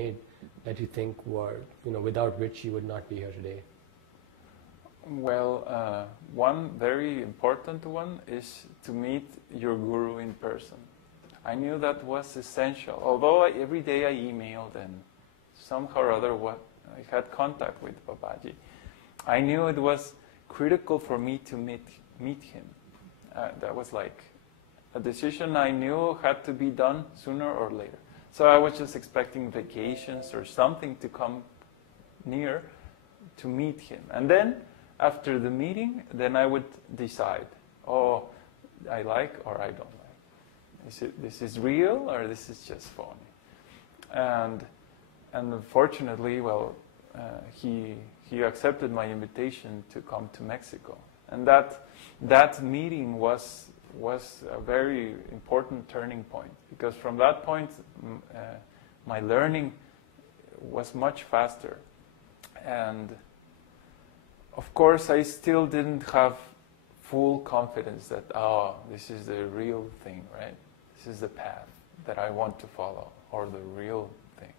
made that you think were, without which you would not be here today? Well, one very important one is to meet your guru in person. I knew that was essential. Although every day I emailed and somehow or other I had contact with Babaji, I knew it was critical for me to meet him. That was like a decision I knew had to be done sooner or later. So I was just expecting vacations or something to come near to meet him. And then, after the meeting, then I would decide, oh, I like or I don't like. This is real or this is just phony? And fortunately, well, he accepted my invitation to come to Mexico. And that meeting was a very important turning point, because from that point my learning was much faster. And of course I still didn't have full confidence that, this is the real thing, right? This is the path that I want to follow, or the real thing.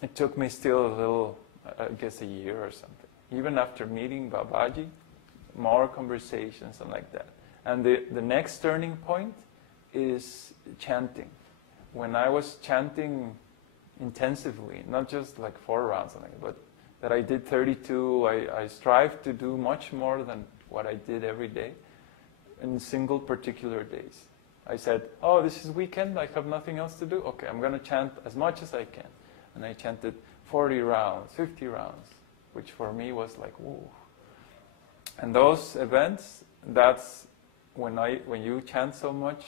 It took me still a little, I guess a year or something. Even after meeting Babaji, more conversations and like that. And the next turning point is chanting. When I was chanting intensively, not just like 4 rounds, but that I did 32, I strive to do much more than what I did every day in single particular days. I said, this is weekend, I have nothing else to do. Okay, I'm going to chant as much as I can. And I chanted 40 rounds, 50 rounds, which for me was like, whoa. And those events, that's when you chant so much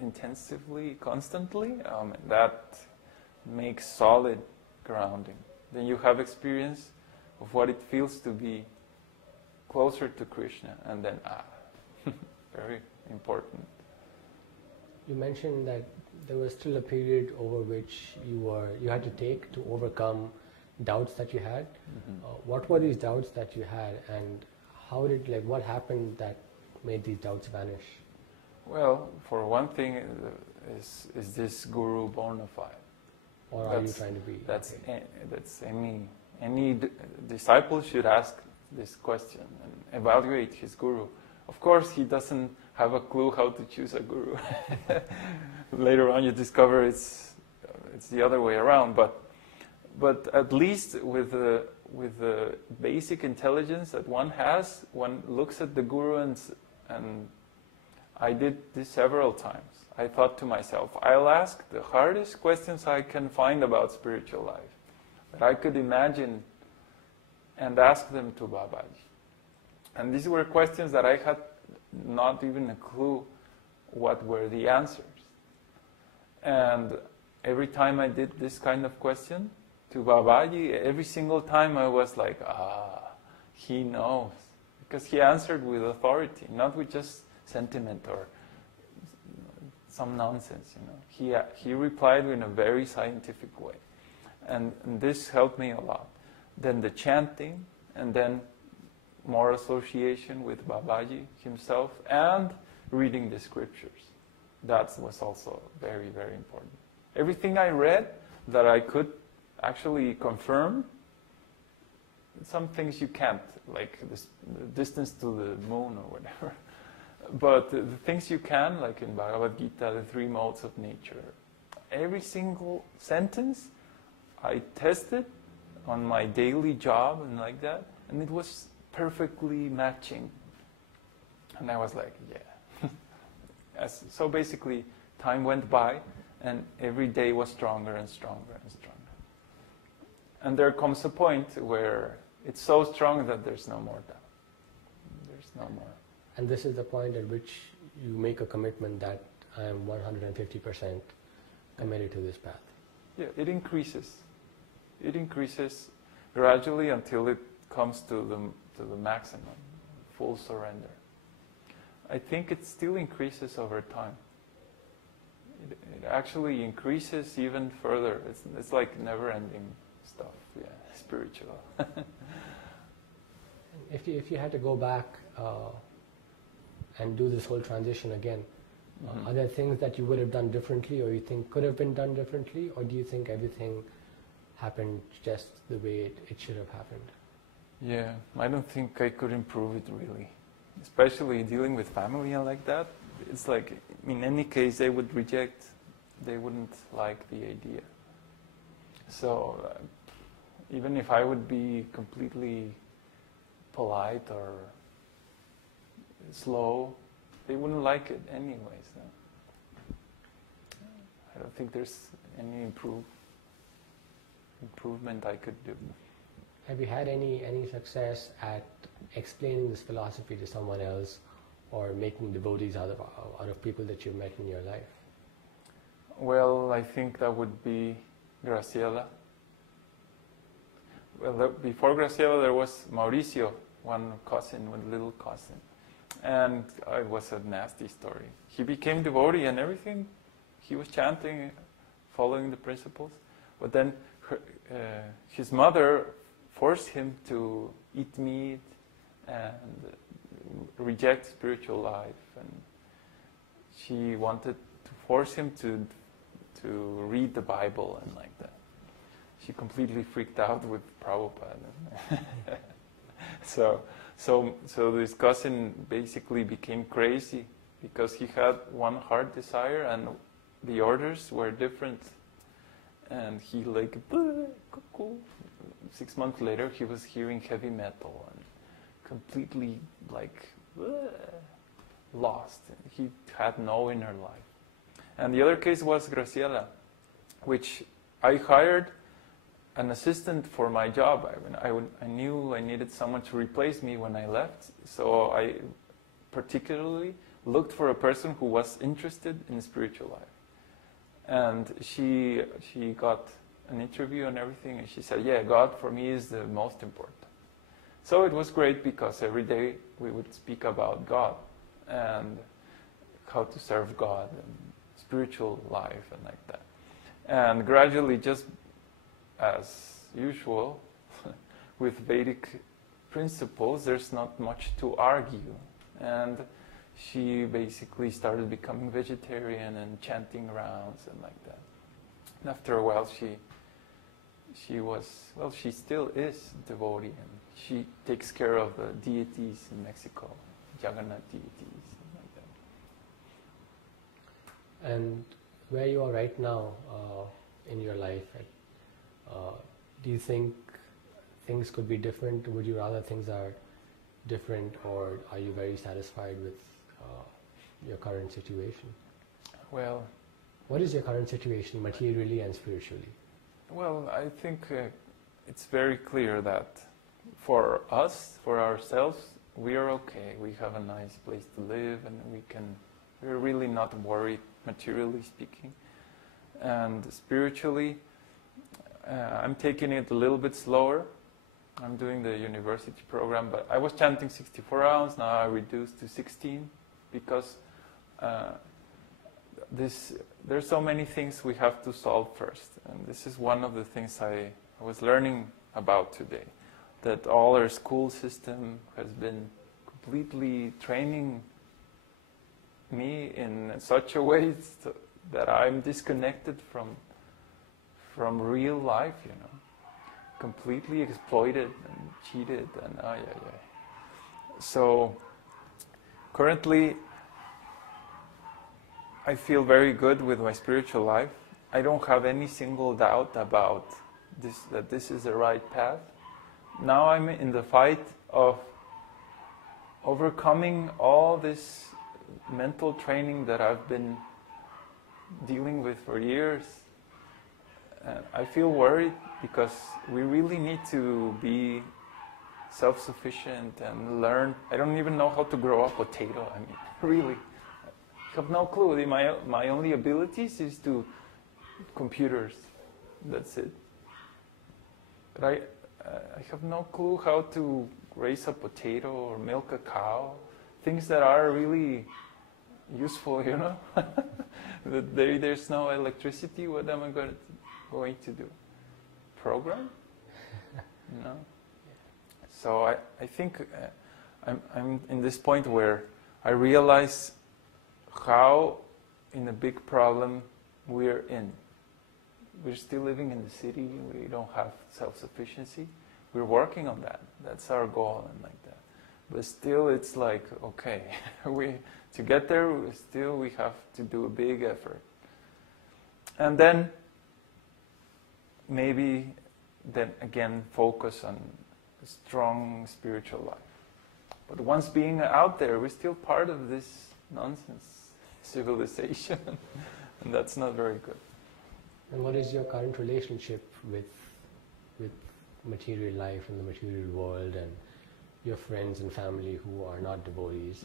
intensively, constantly, that makes solid grounding. Then you have experience of what it feels to be closer to Krishna, and then very important. You mentioned that there was still a period over which you had to take to overcome doubts that you had. Mm-hmm. What were these doubts that you had, and what happened that made these doubts vanish? Well, for one thing, is this guru bona fide? Or are you trying to be? That's any disciple should ask this question and evaluate his guru. Of course, he doesn't have a clue how to choose a guru. Later on, you discover it's the other way around. But at least with the basic intelligence that one has, one looks at the guru and I did this several times. I thought to myself, I'll ask the hardest questions I can find about spiritual life, that I could imagine, and ask them to Babaji. And these were questions that I had not even a clue what were the answers. And every time I did this kind of question to Babaji, every single time I was like, he knows. Because he answered with authority, not with just sentiment or some nonsense, He replied in a very scientific way. And this helped me a lot. Then the chanting, and then more association with Babaji himself, and reading the scriptures. That was also very, very important. Everything I read that I could actually confirm, some things you can't, like the distance to the moon or whatever. But the things you can, like in Bhagavad Gita, the 3 modes of nature, every single sentence I tested on my daily job and like that, and it was perfectly matching. And I was like, yeah. So basically, time went by, and every day was stronger and stronger and stronger. And there comes a point where it's so strong that there's no more doubt. There's no more. And this is the point at which you make a commitment that I am 150% committed to this path. Yeah, it increases. It increases gradually until it comes to the maximum, full surrender. I think it still increases over time. It actually increases even further. It's like never-ending stuff, spiritual. If you had to go back and do this whole transition again, Are there things that you would have done differently, or you think could have been done differently, or do you think everything happened just the way it should have happened? Yeah, I don't think I could improve it really. Especially dealing with family and like that. It's like, in any case, they would reject, they wouldn't like the idea. So, even if I would be completely polite or slow, they wouldn't like it anyway. So I don't think there's any improvement I could do. Have you had any success at explaining this philosophy to someone else, or making devotees out of people that you've met in your life? Well, I think that would be Graciela. Well, before Graciela there was Mauricio, one little cousin. And it was a nasty story. He became devotee and everything. He was chanting, following the principles. But then his mother forced him to eat meat and reject spiritual life. And she wanted to force him to read the Bible and like that. She completely freaked out with Prabhupada. So this cousin basically became crazy because he had one heart desire and the orders were different. And he like, 6 months later he was hearing heavy metal and completely like lost. He had no inner life. And the other case was Graciela, which I hired an assistant for my job. I knew I needed someone to replace me when I left, so I particularly looked for a person who was interested in spiritual life. And she got an interview and everything, and she said, yeah, God for me is the most important. So it was great because every day we would speak about God and how to serve God and spiritual life and like that. And gradually, just as usual, with Vedic principles, there's not much to argue. And she basically started becoming vegetarian and chanting rounds and like that. And after a while, she still is devotee, and she takes care of the deities in Mexico, Jagannath deities and like that. And where you are right now in your life, do you think things could be different? Would you rather things are different, or are you very satisfied with your current situation? Well, what is your current situation materially and spiritually? Well, I think it's very clear that for us, for ourselves, we are okay. We have a nice place to live, and we're really not worried, materially speaking. And spiritually, I'm taking it a little bit slower. I'm doing the university program, but I was chanting 64 rounds, now I reduced to 16, because there's so many things we have to solve first. And this is one of the things I was learning about today, that all our school system has been completely training me in such a way that I'm disconnected from real life, completely exploited and cheated and So currently I feel very good with my spiritual life. I don't have any single doubt about that this is the right path. Now I'm in the fight of overcoming all this mental training that I've been dealing with for years. And I feel worried because we really need to be self-sufficient and learn. I don't even know how to grow a potato. I mean, really. I have no clue. My only abilities is to computers. That's it. But I have no clue how to raise a potato or milk a cow. Things that are really useful, There's no electricity. What am I going to do? Program? No. So I think I'm in this point where I realize how in a big problem we're in. We're still living in the city, we don't have self-sufficiency. We're working on that. That's our goal and like that. But still it's like, okay, to get there, we have to do a big effort. And then maybe then again focus on a strong spiritual life. But once being out there, we're still part of this nonsense civilization, and that's not very good. And what is your current relationship with material life and the material world and your friends and family who are not devotees?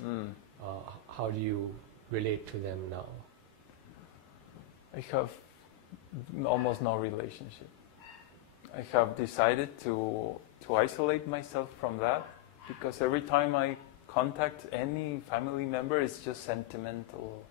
How do you relate to them now? I have almost no relationship. I have decided to isolate myself from that, because every time I contact any family member, it's just sentimental.